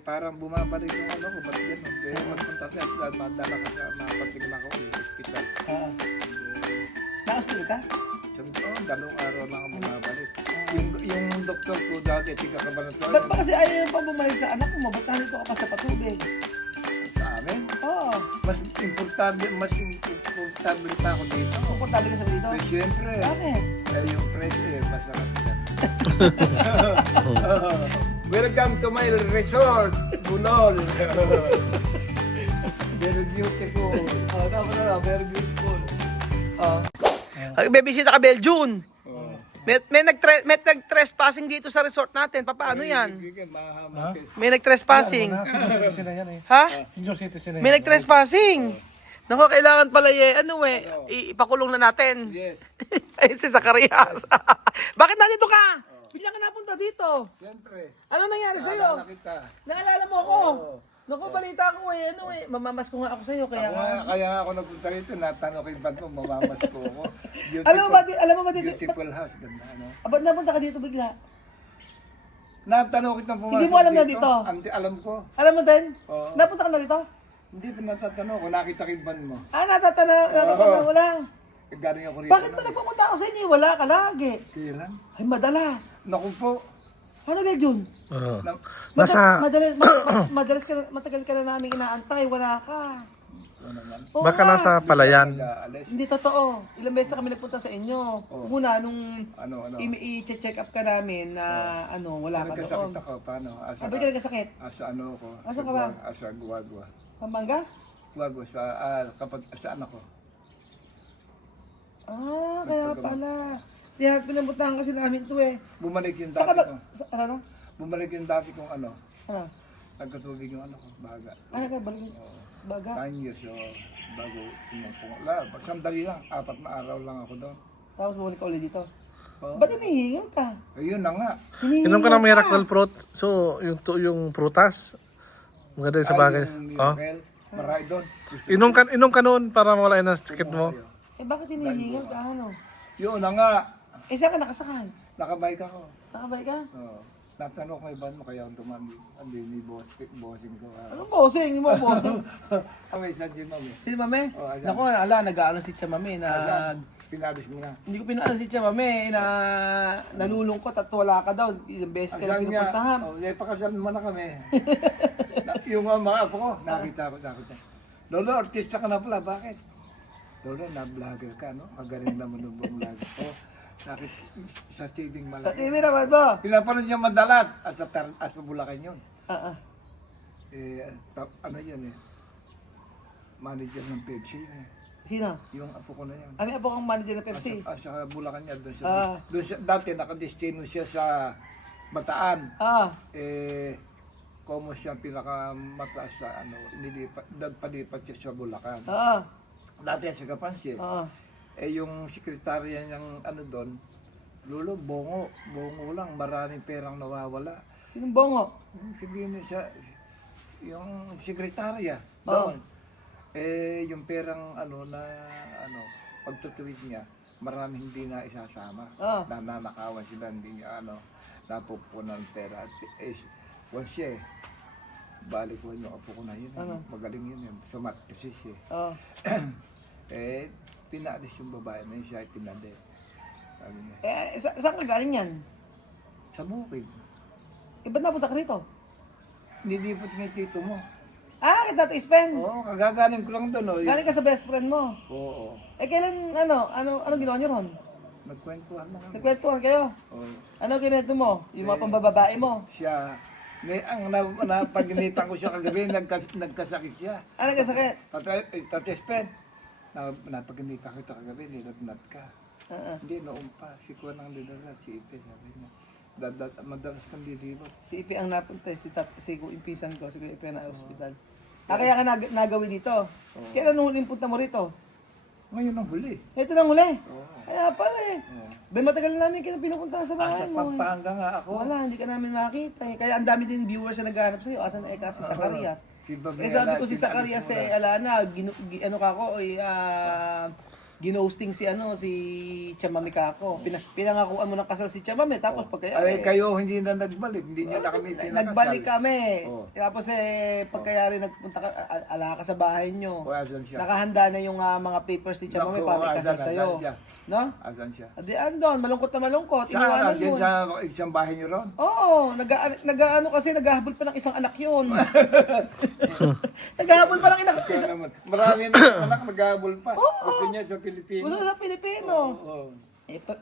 Parang bumabalik yung ano ko, ba't gano'n? Kaya magpunta siya, madala ka sa mapatignan ko yung hospital. Na-hospital ka? Dalawang araw lang ako bumabalik. Yung doktor ko dati, tiga ka ba na to? Ba't ba kasi ayaw yung pang bumalik sa anak mo? Ba't nandito ka pa sa patubig? Sa amin? Oo. Mas importante pa ako dito. Komportable ka sa dito? Pero siyempre, Bakit? yung presyo masarap yan. Welcome to my resort, Bunol. Very beautiful. Tama na, very beautiful. Bebisita ka, Beljun. May nag-trespassing dito sa resort natin. Paano yan? May nag-trespassing. Ha? May nag-trespassing. Naku, kailangan pala ipakulong na natin. Yes. Ayun si Zacarias. Bakit nandito ka? Bigla ka napunta dito. Siyempre. Ano nangyari sa'yo? Naalala kita. Naalala mo ako? Oo. Naku, balita ko mamamas ko nga ako sa'yo. Kaya Kaya ako nagpunta rito, natanong kay Bato, mamamas ko ako. Alam mo ba dito? Beautiful house. Ganda, ano? Ba't napunta ka dito bigla? Natanong kitang pumasok Hindi mo alam na dito? Alam ko. Alam mo din? Oo. Napunta ka na dito? Hindi pa natatanong ko, nakita ko yung van mo. Natatanaw mo lang. Galing ako rito. Bakit ba nagpumunta ako sa inyo? Wala ka lagi. Kailan? Ay, madalas. Naku po. Ano ba yun? Na, Matagal ka na namin inaantay. Wala ka. ano naman? Oo Baka nga. nasa palayan. Nag-aalis. Hindi totoo. Ilang beses na kami nagpunta sa inyo. Muna, nung Ano? i-check up ka namin na wala ka Nagkasakit doon. ako, paano? Sabi ka nagkasakit? Asa ano ko? Asan ka ba? Asa guwagwa. Pampanga? Guwagwa kapag saan ako? Kaya pala. Kaya pinamutahan kasi namin to eh. Bumalik yung Saan dati ka ba? ko. Ano? Bumalik yung dati kong ano. Ano? Nagkatubig yung ano ko, baga. Ano ka? Balik? Baga? 9 years bago pinapong. Sandali lang, 4 na araw lang ako doon. Tapos bumalik ka ulit dito. Oo. Ba't hinihingal ka? Ayun na nga. Inom ka ng miracle fruit. So, yung prutas. Maganda yun sa bagay. Yung Oh. Miracle, maray doon. Inom ka noon para mawala yung sakit mo. Bakit hinihingal ka? Yun na nga. Saan ka nakasakay? Nakabike ako. Nakabay ka? Oo. Natanong ko iban mo kaya ang tumandi. Andi ni bossing ko. Anong bossing? Hindi mo bossing. Kami sa gym mami. Si Mame? Oh, ayan. Naku, nag-ano si Tia Mame na... Pinabis mo na. Hindi ko pinaalam si Tia Mame na nalulungkot at wala ka daw. Ilang beses ka na Ayan nga. pinupuntahan. Pakasal naman na kami. Yung mga apo ko, nakita ko. Lolo, artista ka na pala. Bakit? Lolo, na-vlogger ka, no? Magaling naman ng buong vlogger ko. Nakit sa TV Sa malaki. TV naman ba? Pinapanood niya madalat. At sa Bulacan yun. Ano yan eh. Manager ng Pepsi. Sino? Yung apo ko na yan. May apo kang manager ng Pepsi. Sa Bulacan niya. Ah. Dati nakadestino siya sa Bataan. Como siya pinakamataas sa nagpalipat siya sa Bulacan. Dati sa Kapansi. Yung sekretarya niyang doon, Lolo, bongo lang, maraming perang nawawala. Sinong bongo? Hindi na siya, yung sekretarya doon. Yung perang pagtutuwid niya, maraming hindi na isasama. Nananakawan sila, hindi niya napupunan ng pera. Once siya balik ko yung apo ko na yun. Magaling yun. Sumat kasi siya. Pinaalis yung babae na yun siya ay pinaalis. Sabi niya. Saan ka galing yan? Sa bukid. Ba't napunta ka rito? Nilipot nga yung tito mo. Kita Spen. Oo, kagagaling ko lang doon. Galing ka sa best friend mo. Oo. Kailan, ano ginawa niyo ron? Nagkwentuhan na kami. Nagkwentuhan kayo? Oo. Ano kinuwento mo? Yung mga pambababae mo? Siya, napaginitan ko siya kagabi, nagkasakit siya. Nagkasakit? Tate Spen, napaginitan kita kagabi, nilagnat ka. Hindi, noon pa. Si Kuya nang lilalat, si Ipe, sabi niya. Madalas kang lilibot. Si Ipe ang napunta, si Impisan ko, si Ipe na ospital. Kaya ka nagawi dito? Kailan nung huling punta mo rito? Ngayon ang huli. Ito lang huli? Oo. Kaya pala matagal na namin kita pinupunta sa bahay Sa mo. Pampanga nga ako. Wala, hindi ka namin makita. Kaya ang dami din viewers na naghahanap sa'yo. Asan si Zacarias? Si Babe, Sabi ko si Alana, Zacarias Alana, ginosting si Chamame Kako. Pinangakuan mo ng kasal si Chamame, tapos Ay, kayo hindi na nagbalik, hindi niyo na kami pinakasal. nagbalik kami. Oo. Tapos pagkayari nagpunta ka, ala ka sa bahay nyo. O, asan siya? Nakahanda na yung mga papers ni Chamame Naku, para ikasal asan sa'yo. siya? No? Asan siya? Adi andon, malungkot na malungkot. Saan? Iniwanan Diyan mo. sa isang bahay niyo ron? Oo, nag-ano kasi, naghahabol pa ng isang anak yun. Naghahabol pa ng Kaya naman, marami na anak maghabol pa. Gusto niya sa Pilipino. Gusto sa Pilipino. Oo.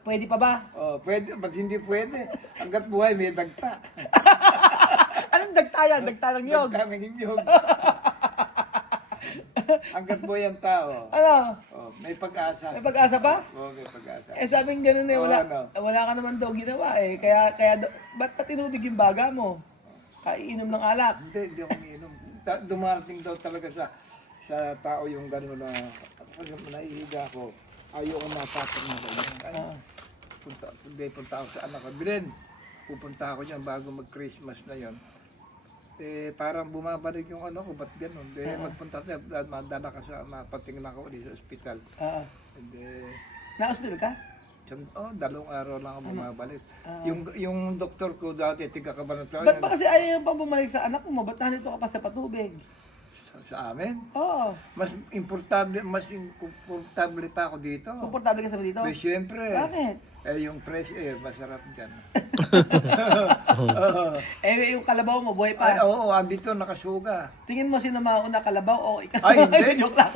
Pwede pa ba? Oh, pwede, ba't hindi pwede? Hanggat buhay, may dagta. Anong dagtayan? Dagta ng niyog? Dagta ng inyog. Hanggat buhay ang tao. Ano? Oh, may pag-asa. May pag-asa pa? Oo, may pag-asa. Sabing ganun wala, ano? wala ka naman daw ginawa ba't ka tinubig yung baga mo? Kaiinom ng alak. Hindi ako umiinom. Dumarating daw talaga sa tao yung gano'n na pag naihiga ko, ayoko napatang na ko. Punta ako sa anak ko. Bilen, pupunta ako dyan bago mag-Christmas na yon. Parang bumabalik yung ano ko, ba't gano'n? Magpunta tayo, madala ka sa, mapatingin ako ulit sa ospital. Na-hospital ka? 2 araw lang ako bumabalik. Yung doktor ko dati, tiga Cabanatuan. Ba't ba kasi ayaw pang bumalik sa anak mo? Ba't nandito ka pa sa patubig? Sa amin? Oo. Mas komportable pa ako dito. Komportable ka sa dito? Siyempre. Bakit? Yung fresh air, masarap dyan. Yung kalabaw mo, buhay Ay, pa. oo, andito, nakasuga. Tingin mo sino mauna, kalabaw o ikaw? Ay, hindi. Joke lang.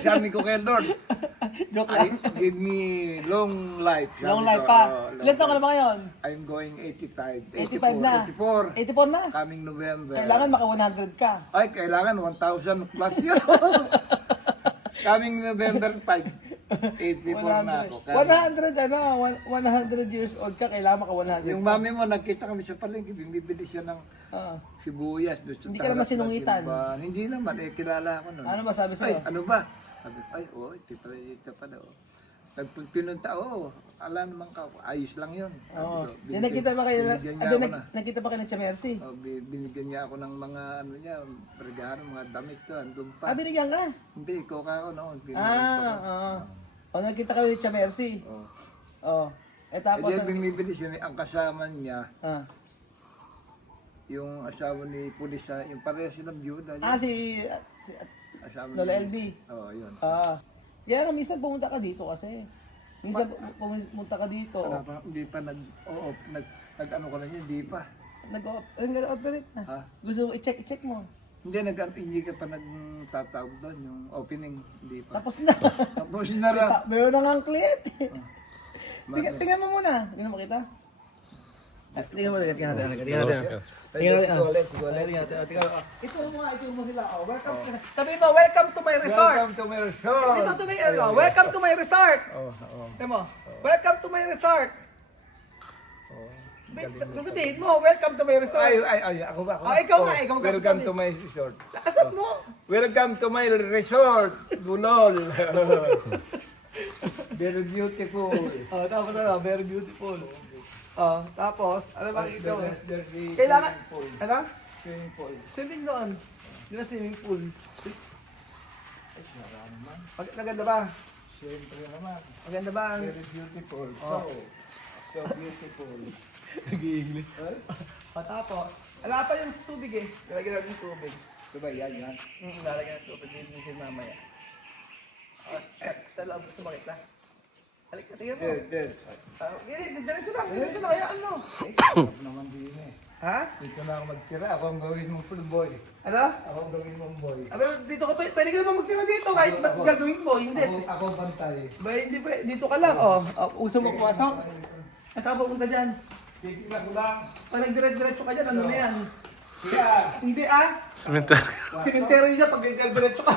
Sabi ko kay Lord, Joke ay, lang. give me long life. Sabi Long ko, life pa. long Ilan taon ka na ba ngayon? I'm going 85. 85 na. 84. 84 na. Coming November. Kailangan maka 100 ka. Ay, kailangan 1,000 plus yun. Coming November 5. 84 na ako. 100 years old ka, kailangan maka 100. Yung mami mo, nagkita kami sa palengke, bumibili siya ng sibuyas. Gusto Hindi ka naman sinungitan. Hindi naman, kilala ko nun. Ano ba sabi Ay, sa'yo? ano ba? Sabi ko, ay, ito pala. Pinunta, alam naman ka, ayos lang yun. Oo. Sabi ko, Nakita ba kayo? binigyan niya ako na. Nakita ba kayo ng Chamercy? Binigyan niya ako ng mga, regalo, mga damit to, andun pa. Binigyan ka? Hindi, koka ako noon. Oo. Nakita kayo ni Chamercy? Oo. Tapos, Bumibili siya, ang kasama niya, ah. yung asawa ni pulis, yung pareho silang byuda. Si Asawa Lola ni- LB. Oo, yun. Kaya nga, minsan pumunta ka dito kasi. Minsan pumunta ka dito. Hindi pa nag-ano ko lang yun, hindi pa. Nag-operate na. Ha? Gusto mo i-check mo. Hindi ka pa nagtatawag doon, yung opening, hindi pa. Tapos na. Tapos na lang. Meron na nga ang client. Tingnan mo muna. Tingnan mo kita. Tingnan mo. Tingnan natin. Let's go. Ito mo sila. Sabi mo, welcome to my resort. Welcome to my resort. Ito to my welcome to my resort. Oo. Sabi mo, welcome to my resort. Sasabihin mo, welcome to my resort. Ay, ako ba? Ikaw nga, ikaw Welcome magsasabi. to my resort. Asap mo. Welcome to my resort, Bulol. Very beautiful. Tapos very beautiful. Tapos, ano ba ikaw? Kailangan. Kailangan, ano? Swimming pool. Swimming doon. Di ba swimming pool? Maganda ba? Siyempre naman. Maganda ba ang... Very beautiful. So beautiful. Nag-i-English. Tapos, wala pa yung tubig eh. Lalagyan natin yung tubig. Diba yan? Lalagyan natin tubig. Linisin mamaya. Sa loob, sumakit na. Halika, tingnan mo. There. Diretso lang, hayaan mo. Sarap naman din eh. Ha? Dito na ako magtira. Ako ang gawin mong full boy. Ano? Ako ang gawin mong boy. Dito ka, pwede ka naman magtira dito kahit gagawin mo, hindi. Ako bantay. Ba, hindi pa, dito ka lang, uso mo pumasok. Saan ka pupunta dyan? Titignan ko lang. Pag nagdiretso ka dyan, ano na yan? Yan. Hindi Cemetery. Cemetery niya pag nagdiretso ka.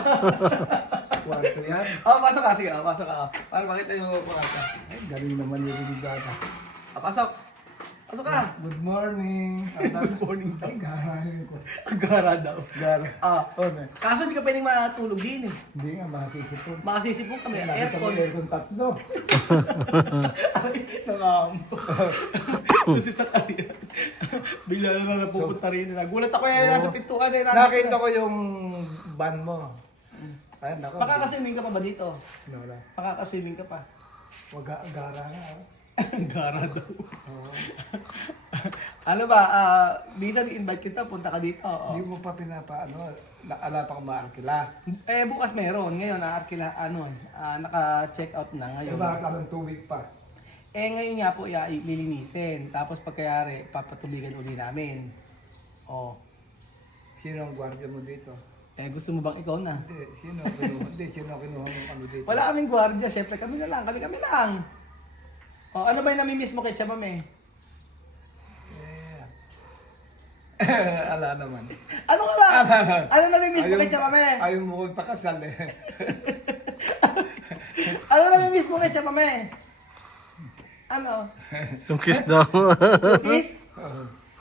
Kwarto yan. Pasok ka, sige, pasok ka. Para makita yung pumasok. Ay, galing naman yung rigada. Pasok. Pasok ka. Good morning. Good morning. Ay, garahin ko. Gara daw. Gara. Kaso hindi ka pwedeng matulog din eh. Hindi nga, makasisipon. Makasisipong kami, aircon. Aircon tatlo. Ay, nangampo. Kasi sa kanya. Bigla na lang napupunta rin. Nagulat ako yan, nasa pintuan eh. Nakita ko yung van mo. Ay, nako. Makakaswimming ka pa ba dito? Wala. Makakaswimming ka pa. Wag gara na. Gara daw. Ano ba, minsan i-invite kita, punta ka dito. Hindi mo pa ala pa kung maarkila. Bukas meron. Ngayon, naka-check out na Eh, ngayon. bakit anong 2 week pa? Ngayon nga po, lilinisin. Tapos pagkayari, papatubigan uli namin. Oh. Sino ang gwardiya mo dito? Gusto mo bang ikaw na? Hindi, sino ang kinuha? Hindi, sino ang kinuha mo ano dito? Wala kaming gwardiya, syempre kami na lang, kami lang. Oh, ano ba yung namimiss mo kay Chamame? Ala naman. Ano ka lang? Ano namimiss mo kay Chamame? Ayaw mo kong pakasal eh. Ano namimiss mo kay Chamame? Ano? Yung kiss daw. Kiss?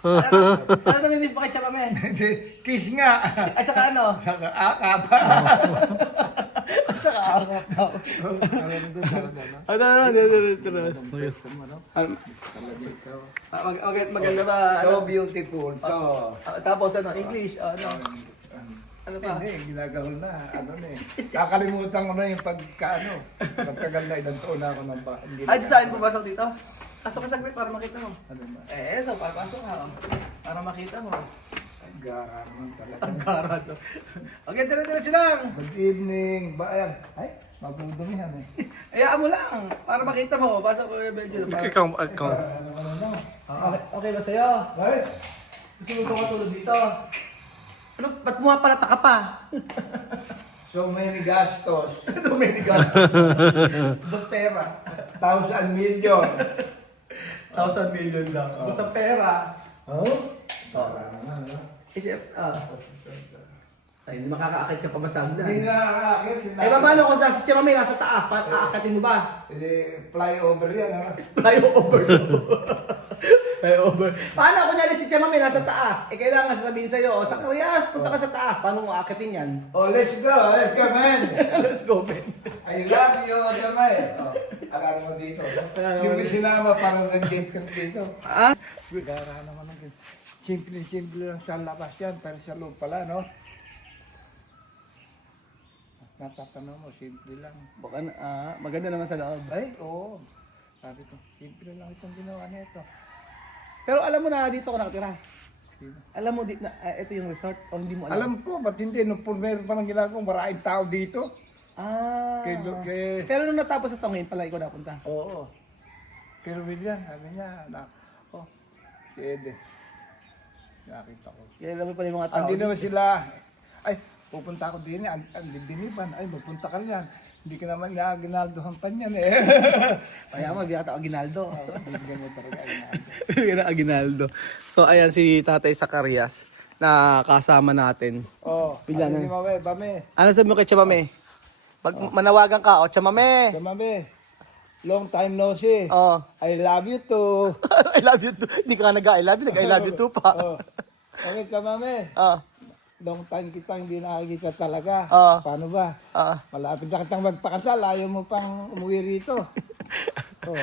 Ano namimiss mo kay Chamame? Kiss nga. At saka ano? Saka akap. At saka arap daw. Maganda ba? So beautiful. So, Tapos ano, English, ano? Ano pa? hindi, ginagawin na. Kakalimutan ko na yung pagkaano. Matagal na ilang taon na ako ng ba. Ay, dito tayo pumasok dito? Pasok ka saglit para makita mo. Ano ba? Ito, papasok ka. Para makita mo. Gara naman talaga. Ang gara to. Okay, dire-diretso lang. Good evening. Bayan. Ay, magdudumi yan eh. Hayaan mo lang. Para makita mo. Pasok ko yung medyo. Ikaw. Okay ba sa'yo? Bakit? Gusto mo ba katulog dito? Ano? Ba't pumapalata ka pa? So many gastos. Ito may nigas. Bus pera. 1,000 million. 1,000 million lang. Bus ang pera. Oh? Gara naman, no? Ay, hindi makakaakit ka pa masag na. Hindi nakakakit. Ay, paano kung si Chamame nasa taas? Aakatin mo ba? Hindi, flyover yan, ha? Flyover. Flyover. Paano kung si Chamame nasa taas? Kailangan sasabihin sa'yo, sa Koreas, punta ka sa taas. Paano mo aakatin yan? Oh, let's go, man. Let's go, man. I love you, Damay. Oh, akala mo dito. Hindi mo sinama para nag-game ka dito. Ah? Gara naman ang game. Simple lang sa labas yan, pero sa loob pala, no? Natatanong mo, simple lang. Baka, maganda naman sa loob. Ay, oo. Sabi ko, simple lang itong ginawa nito. Pero alam mo na dito ka nakatira. Sino? Alam mo, ito yung resort o hindi mo alam? Alam ko, ba't hindi? Nung meron pa ng ginagawa, maraming tao dito. Pero nung natapos ito ngayon pala ikaw napunta. Oo. Pero William, sabi niya, si Ede. Nakita ko. Kaya alam mo pala yung mga tao. Hindi naman sila, ay, pupunta ako din, ang diniban, ay, magpunta ka riyan. Hindi ka naman ginaldohan pa niyan eh. Kaya mo, biyata Aguinaldo. Bibigyan mo talaga Aguinaldo. Biyata Aguinaldo. So, ayan si Tatay Zacarias na kasama natin. Oh, Bigla na. ano ni Mame, Bame, Ano sabi mo kay Chamame? Manawagan ka, o Chamame. Mame, long time no see. Oh. I love you too. I love you too. Hindi ka nag-I love you, nag-I love you too pa. Oh. Okay ka, Mame. Long time kita hindi nakikita talaga. Paano ba? Malapit na kitang magpakasal, ayaw mo pang umuwi rito. Oh.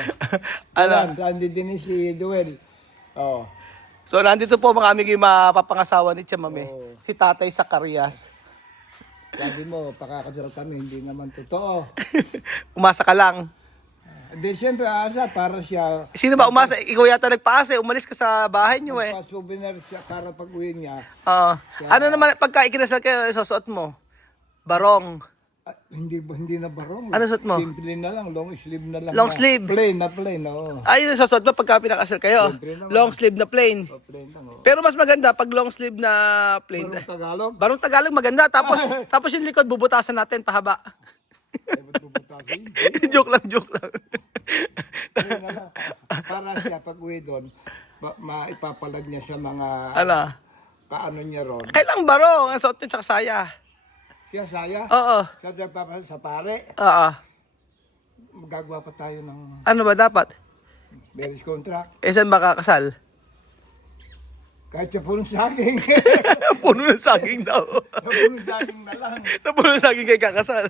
Ano? Randy din si Joel. Oh. So, nandito po mga amig yung mapapangasawa ni Chamame. Oh. Si Tatay Zacarias. Sabi mo, pakakasal kami, hindi naman totoo. Umasa ka lang. Hindi, siyempre, asa, para siya, Sino ba umasa? Ikaw yata nagpaasa, umalis ka sa bahay niyo eh. pa-souvenir siya para pag-uwi niya. Ano naman, pagka ikinasal kayo, susuot mo? Barong. Hindi na barong. Ano suot mo? Simple na lang, long sleeve na lang. Long na. sleeve? Plain, oo. Ayun, susuot mo pagka pinakasal kayo. Siyempre naman. Long sleeve na plain. Plain lang, oh. Pero mas maganda pag long sleeve na plain. Barong Tagalog. Barong Tagalog maganda. Tapos yung likod, bubutasan natin, pahaba. Ay, ba't bubutasin? joke lang. Plain na lang. Para siya, pag-uwi doon, maipapalag niya sa mga, Ala. kaano niya ron. Kailang barong, ang suot nyo, tsaka saya. Siya, saya. Oo. Siya, sa pare. Oo. Magagawa pa tayo ng Ano ba dapat? marriage contract. Saan makakasal? Kahit sa punong saging. Puno ng saging daw. Sa punong saging na lang. Puno ng saging kay kakasal.